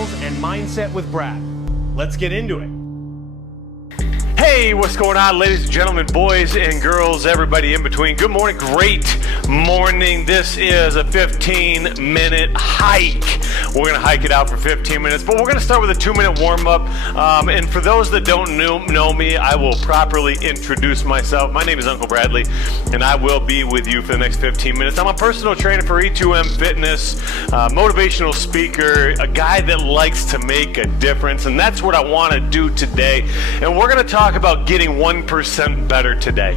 fundamentals and mindset with Brad. Let's get into it. Hey, what's going on, ladies and gentlemen, boys and girls, everybody in between? Good morning, great morning. This is a 15-minute hike. We're going to hike it out for 15 minutes, but we're going to start with a 2-minute warm-up. And for those that don't know me, I will properly introduce myself. My name is Uncle Bradley, and I will be with you for the next 15 minutes. I'm a personal trainer for E2M Fitness, motivational speaker, a guy that likes to make a difference, and that's what I want to do today. And we're going to talk about getting 1% better today.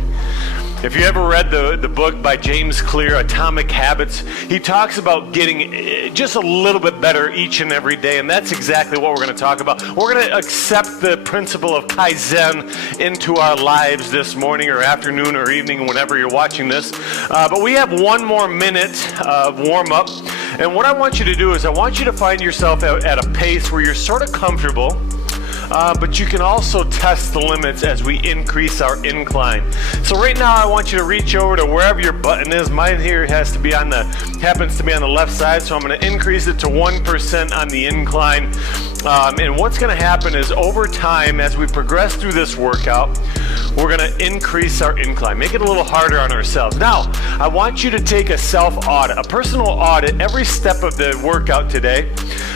If you ever read the book by James Clear, Atomic Habits, he talks about getting just a little bit better each and every day, and that's exactly what we're going to talk about. We're going to accept the principle of Kaizen into our lives this morning or afternoon or evening, whenever you're watching this. But we have one more minute of warm-up, and what I want you to do is I want you to find yourself at a pace where you're sort of comfortable, but you can also test the limits as we increase our incline. So right now I want you to reach over to wherever your button is. Mine here happens to be on the left side, so I'm going to increase it to 1% on the incline. And what's going to happen is over time, as we progress through this workout, we're going to increase our incline, make it a little harder on ourselves. Now, I want you to take a self-audit, a personal audit, every step of the workout today.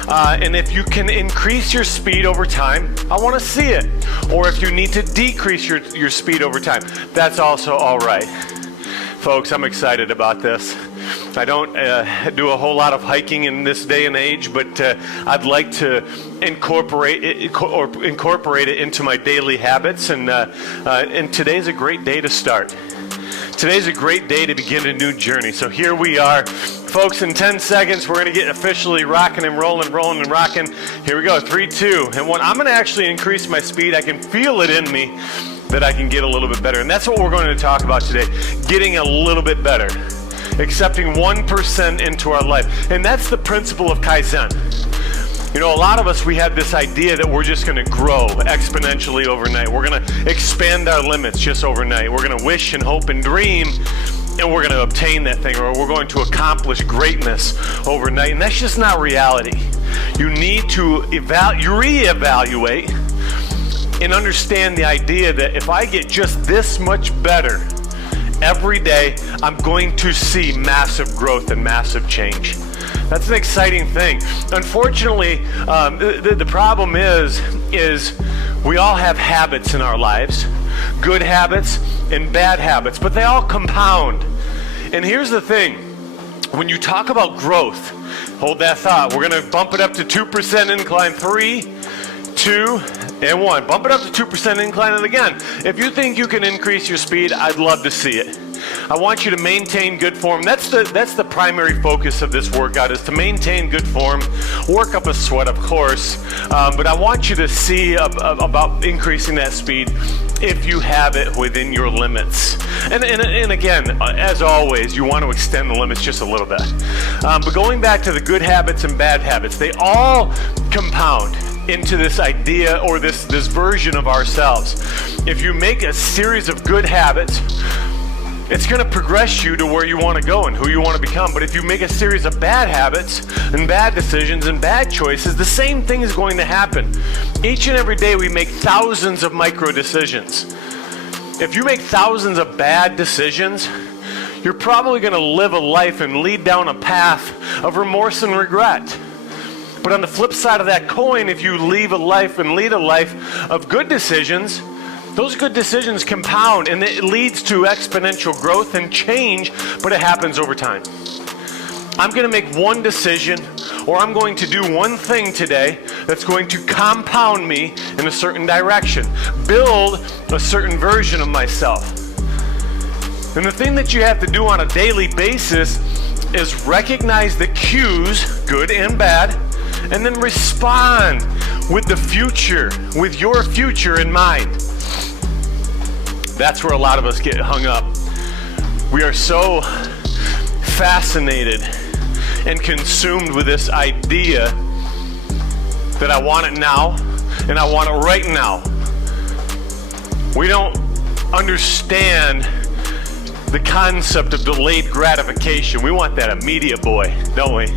And if you can increase your speed over time, I want to see it. Or if you need to decrease your speed over time, that's also all right. Folks, I'm excited about this. I don't do a whole lot of hiking in this day and age, but I'd like to incorporate it into my daily habits, and today's a great day to start. Today's a great day to begin a new journey. So here we are. Folks, in 10 seconds, we're going to get officially rocking and rolling and rocking. Here we go, 3, 2, and 1. I'm going to actually increase my speed. I can feel it in me that I can get a little bit better. And that's what we're going to talk about today, getting a little bit better, accepting 1% into our life. And that's the principle of Kaizen. You know, a lot of us, we have this idea that we're just going to grow exponentially overnight. We're going to expand our limits just overnight. We're going to wish and hope and dream, and we're going to obtain that thing, or we're going to accomplish greatness overnight. And that's just not reality. You need to reevaluate and understand the idea that if I get just this much better every day, I'm going to see massive growth and massive change. That's an exciting thing. Unfortunately, the problem is we all have habits in our lives, good habits and bad habits, but they all compound. And here's the thing, when you talk about growth, hold that thought. We're going to bump it up to 2% incline. 3, 2, and 1. Bump it up to 2% incline, and again, if you think you can increase your speed, I'd love to see it. I want you to maintain good form. That's the primary focus of this workout, is to maintain good form, work up a sweat, of course, but I want you to see about increasing that speed if you have it within your limits. And again, as always, you want to extend the limits just a little bit. But going back to the good habits and bad habits, they all compound into this idea or this version of ourselves. If you make a series of good habits, it's going to progress you to where you want to go and who you want to become. But if you make a series of bad habits and bad decisions and bad choices, the same thing is going to happen. Each and every day we make thousands of micro decisions. If you make thousands of bad decisions, you're probably going to live a life and lead down a path of remorse and regret. But on the flip side of that coin, if you lead a life of good decisions, those good decisions compound, and it leads to exponential growth and change, but it happens over time. I'm going to make one decision, or I'm going to do one thing today that's going to compound me in a certain direction, build a certain version of myself. And the thing that you have to do on a daily basis is recognize the cues, good and bad, and then respond with the future, with your future in mind. That's where a lot of us get hung up. We are so fascinated and consumed with this idea that I want it now and I want it right now. We don't understand the concept of delayed gratification. We want that immediate, boy, don't we?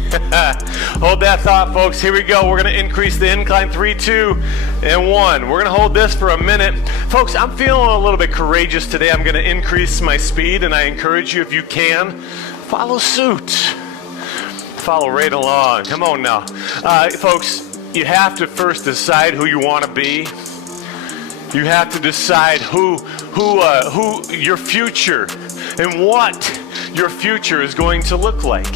Hold that thought, folks. Here we go. We're going to increase the incline. 3, 2, and 1. We're going to hold this for a minute. Folks, I'm feeling a little bit courageous today. I'm going to increase my speed, and I encourage you, if you can, follow suit. Follow right along. Come on now. Folks, you have to first decide who you want to be. You have to decide who your future and what your future is going to look like.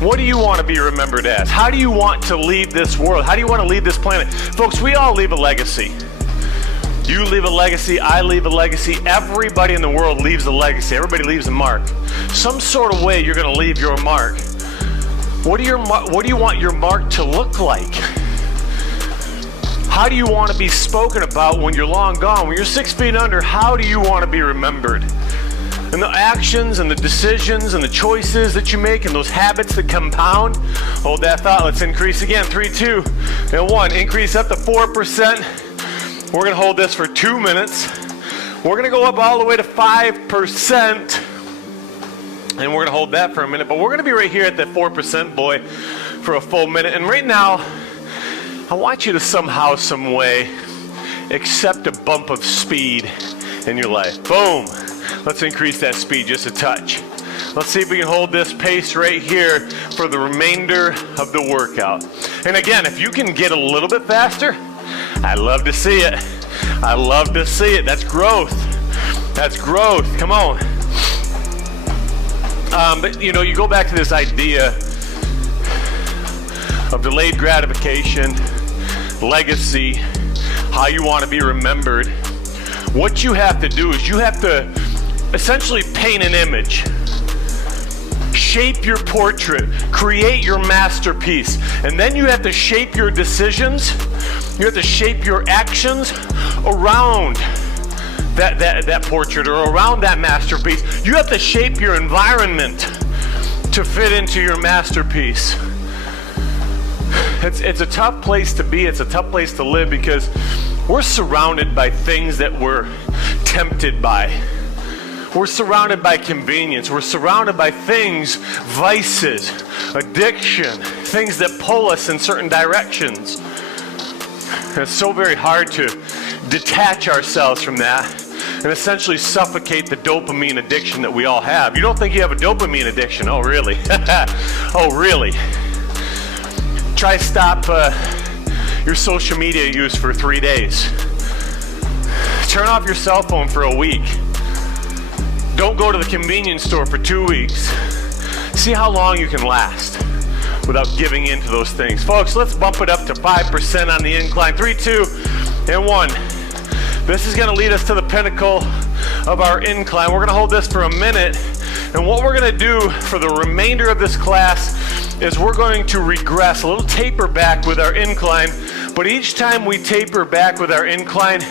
What do you want to be remembered as? How do you want to leave this world? How do you want to leave this planet? Folks, we all leave a legacy. You leave a legacy, I leave a legacy, everybody in the world leaves a legacy. Everybody leaves a mark. Some sort of way you're going to leave your mark. What do you want your mark to look like? How do you want to be spoken about when you're long gone? When you're 6 feet under, how do you want to be remembered? And the actions and the decisions and the choices that you make and those habits that compound. Hold that thought. Let's increase again. 3, 2, and 1. Increase up to 4%. We're going to hold this for 2 minutes. We're going to go up all the way to 5%. And we're going to hold that for a minute. But we're going to be right here at that 4%, boy, for a full minute. And right now, I want you to somehow, some way, accept a bump of speed in your life. Boom. Let's increase that speed just a touch. Let's see if we can hold this pace right here for the remainder of the workout. And again, if you can get a little bit faster, I'd love to see it. I love to see it. That's growth. That's growth. Come on. But you know, you go back to this idea of delayed gratification, legacy, how you want to be remembered. What you have to do is you have to essentially paint an image, shape your portrait, create your masterpiece, and then you have to shape your decisions, you have to shape your actions around that portrait or around that masterpiece. You have to shape your environment to fit into your masterpiece. It's a tough place to be. It's a tough place to live because we're surrounded by things that we're tempted by. We're surrounded by convenience. We're surrounded by things, vices, addiction, things that pull us in certain directions. And it's so very hard to detach ourselves from that and essentially suffocate the dopamine addiction that we all have. You don't think you have a dopamine addiction? Oh, really? Oh, really? Try stop your social media use for 3 days. Turn off your cell phone for a week. Don't go to the convenience store for 2 weeks. See how long you can last without giving in to those things. Folks, let's bump it up to 5% on the incline. 3, 2, and 1. This is going to lead us to the pinnacle of our incline. We're going to hold this for a minute. And what we're going to do for the remainder of this class is we're going to regress, a little taper back with our incline. But each time we taper back with our incline,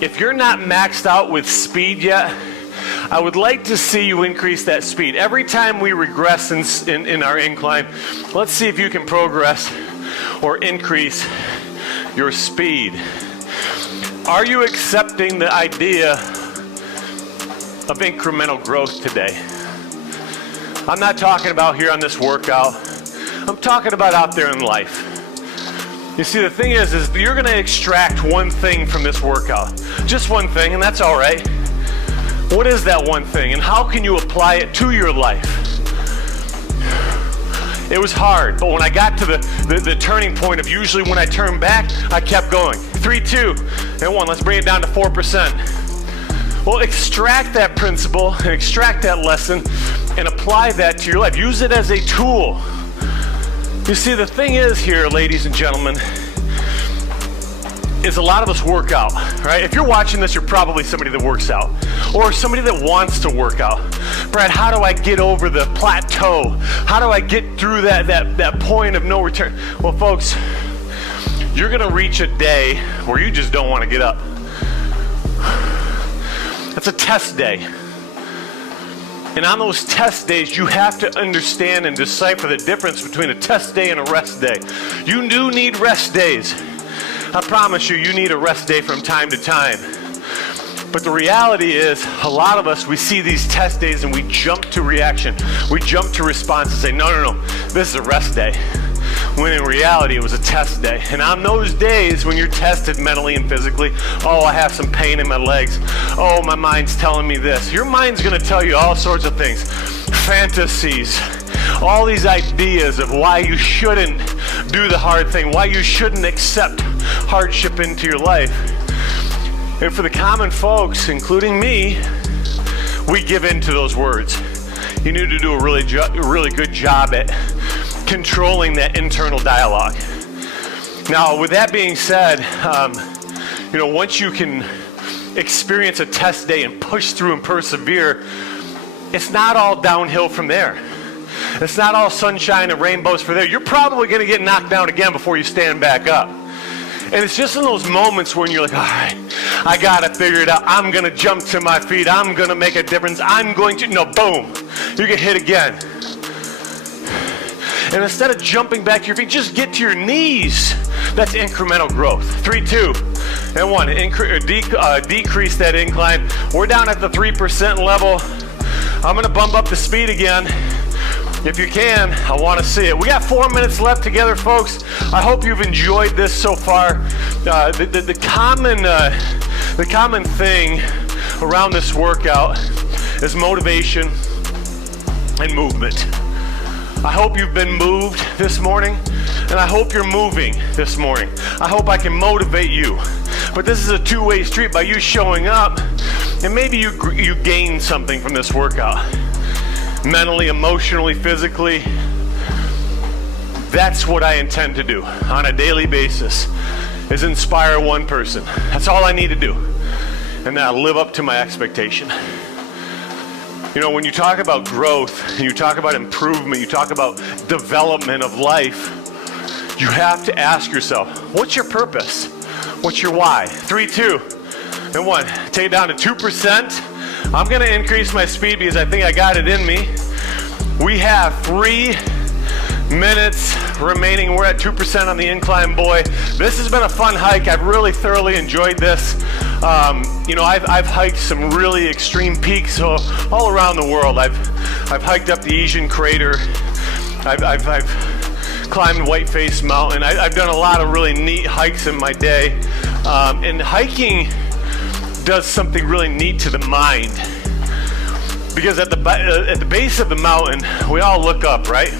if you're not maxed out with speed yet, I would like to see you increase that speed. Every time we regress in our incline, let's see if you can progress or increase your speed. Are you accepting the idea of incremental growth today? I'm not talking about here on this workout. I'm talking about out there in life. You see, the thing is you're going to extract one thing from this workout. Just one thing, and that's all right. What is that one thing, and how can you apply it to your life? It was hard, but when I got to the turning point of usually when I turn back, I kept going. 3, 2, and 1. Let's bring it down to 4%. Well, extract that principle and extract that lesson and apply that to your life. Use it as a tool. You see, the thing is here, ladies and gentlemen, is a lot of us work out, right? If you're watching this, you're probably somebody that works out or somebody that wants to work out. Brad, how do I get over the plateau? How do I get through that point of no return? Well, folks, you're going to reach a day where you just don't want to get up. That's a test day. And on those test days, you have to understand and decipher the difference between a test day and a rest day. You do need rest days. I promise you, you need a rest day from time to time. But the reality is, a lot of us, we see these test days and we jump to reaction. We jump to response and say, no, this is a rest day. When in reality, it was a test day. And on those days when you're tested mentally and physically, oh, I have some pain in my legs. Oh, my mind's telling me this. Your mind's gonna tell you all sorts of things. Fantasies, all these ideas of why you shouldn't do the hard thing, why you shouldn't accept hardship into your life. And for the common folks, including me, we give in to those words. You need to do a really good job at controlling that internal dialogue. Now, with that being said, once you can experience a test day and push through and persevere, it's not all downhill from there. It's not all sunshine and rainbows for there. You're probably going to get knocked down again before you stand back up. And it's just in those moments when you're like, all right, I got to figure it out. I'm going to jump to my feet. I'm going to make a difference. Boom, you get hit again. And instead of jumping back to your feet, just get to your knees. That's incremental growth. 3, 2, and 1. Decrease that incline. We're down at the 3% level. I'm going to bump up the speed again. If you can, I want to see it. We got 4 minutes left together, folks. I hope you've enjoyed this so far. The common thing around this workout is motivation and movement. I hope you've been moved this morning, and I hope you're moving this morning. I hope I can motivate you. But this is a two-way street. By you showing up, and maybe you gain something from this workout. Mentally, emotionally, physically. That's what I intend to do on a daily basis, is inspire one person. That's all I need to do. And then I live up to my expectation. When you talk about growth, you talk about improvement, you talk about development of life, you have to ask yourself, what's your purpose? What's your why? 3, 2, and 1. Take it down to 2%. I'm going to increase my speed because I think I got it in me. We have 3 minutes remaining. We're at 2% on the incline, boy. This has been a fun hike. I've really thoroughly enjoyed this. I've hiked some really extreme peaks all around the world. I've hiked up the Asian crater. I've climbed Whiteface Mountain. I've done a lot of really neat hikes in my day. And hiking does something really neat to the mind. Because at the base of the mountain, we all look up, right?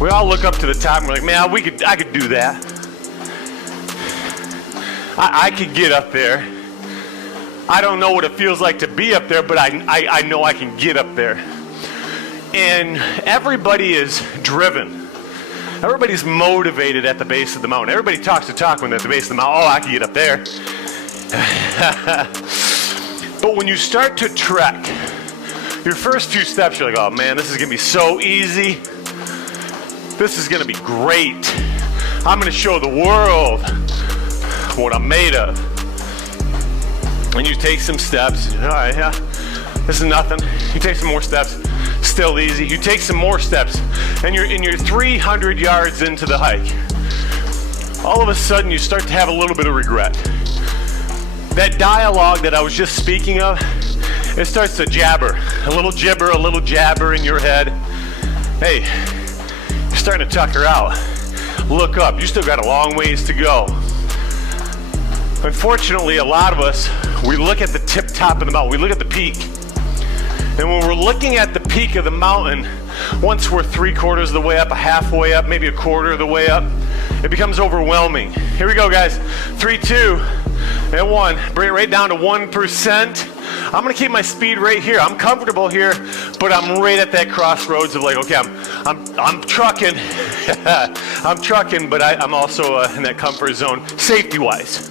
We all look up to the top and we're like, man, I could do that. I could get up there. I don't know what it feels like to be up there, but I know I can get up there. And everybody is driven. Everybody's motivated at the base of the mountain. Everybody talks the talk when they're at the base of the mountain. Oh, I can get up there. But when you start to trek, your first few steps, you're like, oh man, this is going to be so easy. This is going to be great. I'm going to show the world what I'm made of. And you take some steps. All right, yeah, this is nothing. You take some more steps. Still easy. You take some more steps, and you're 300 yards into the hike. All of a sudden, you start to have a little bit of regret. That dialogue that I was just speaking of, it starts to jabber. A little jabber in your head. Hey, you're starting to tucker out. Look up. You still got a long ways to go. Unfortunately, a lot of us, we look at the tip top of the mountain. We look at the peak. And when we're looking at the peak of the mountain, once we're 3/4 of the way up, a halfway up, maybe a quarter of the way up, it becomes overwhelming. Here we go, guys. 3, 2, and 1. Bring it right down to 1%. I'm gonna keep my speed right here. I'm comfortable here, but I'm right at that crossroads of like, okay, I'm trucking. I'm trucking, but I'm also in that comfort zone, safety-wise.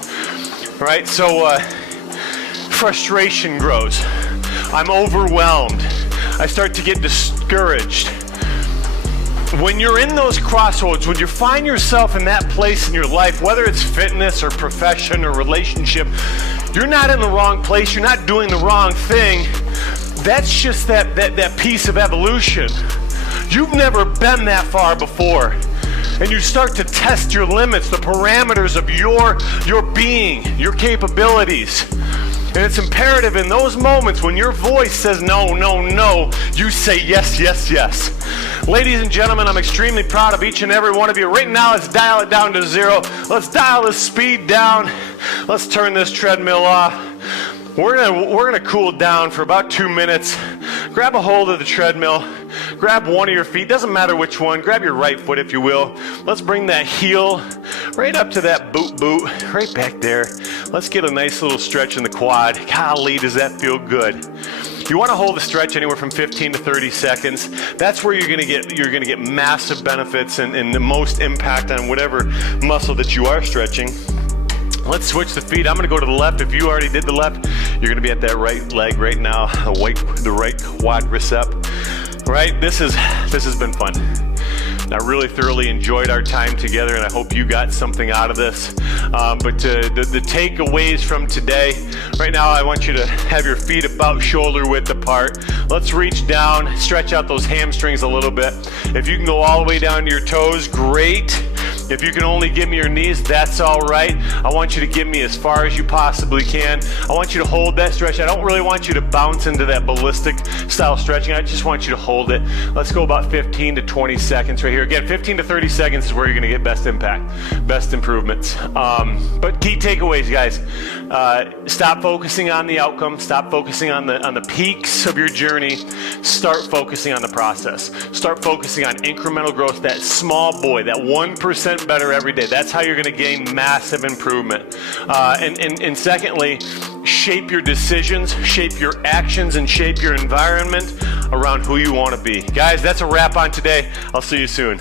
All right, so frustration grows. I'm overwhelmed. I start to get discouraged. When you're in those crossroads, when you find yourself in that place in your life, whether it's fitness or profession or relationship, you're not in the wrong place, you're not doing the wrong thing. That's just that piece of evolution. You've never been that far before. And you start to test your limits, the parameters of your being, your capabilities. And it's imperative in those moments when your voice says no, no, no, you say yes, yes, yes. Ladies and gentlemen, I'm extremely proud of each and every one of you. Right now, let's dial it down to 0. Let's dial the speed down. Let's turn this treadmill off. We're gonna cool down for about 2 minutes. Grab a hold of the treadmill. Grab one of your feet, doesn't matter which one. Grab your right foot if you will. Let's bring that heel right up to that boot, right back there. Let's get a nice little stretch in the quad. Golly, does that feel good? You want to hold the stretch anywhere from 15 to 30 seconds. That's where you're gonna get massive benefits and the most impact on whatever muscle that you are stretching. Let's switch the feet. I'm gonna go to the left. If you already did the left, you're gonna be at that right leg right now, the right quadricep. Right, this has been fun. I really thoroughly enjoyed our time together, and I hope you got something out of this. But the takeaways from today, right now I want you to have your feet about shoulder width apart. Let's reach down, stretch out those hamstrings a little bit. If you can go all the way down to your toes, great. If you can only give me your knees, that's all right. I want you to give me as far as you possibly can. I want you to hold that stretch. I don't really want you to bounce into that ballistic style stretching. I just want you to hold it. Let's go about 15 to 20 seconds right here. Again, 15 to 30 seconds is where you're gonna get best impact, best improvements. But key takeaways, guys. Stop focusing on the outcome. Stop focusing on the peaks of your journey. Start focusing on the process. Start focusing on incremental growth, that small boy, that 1% better every day. That's how you're going to gain massive improvement. And secondly, shape your decisions, shape your actions, and shape your environment around who you want to be. Guys, that's a wrap on today. I'll see you soon.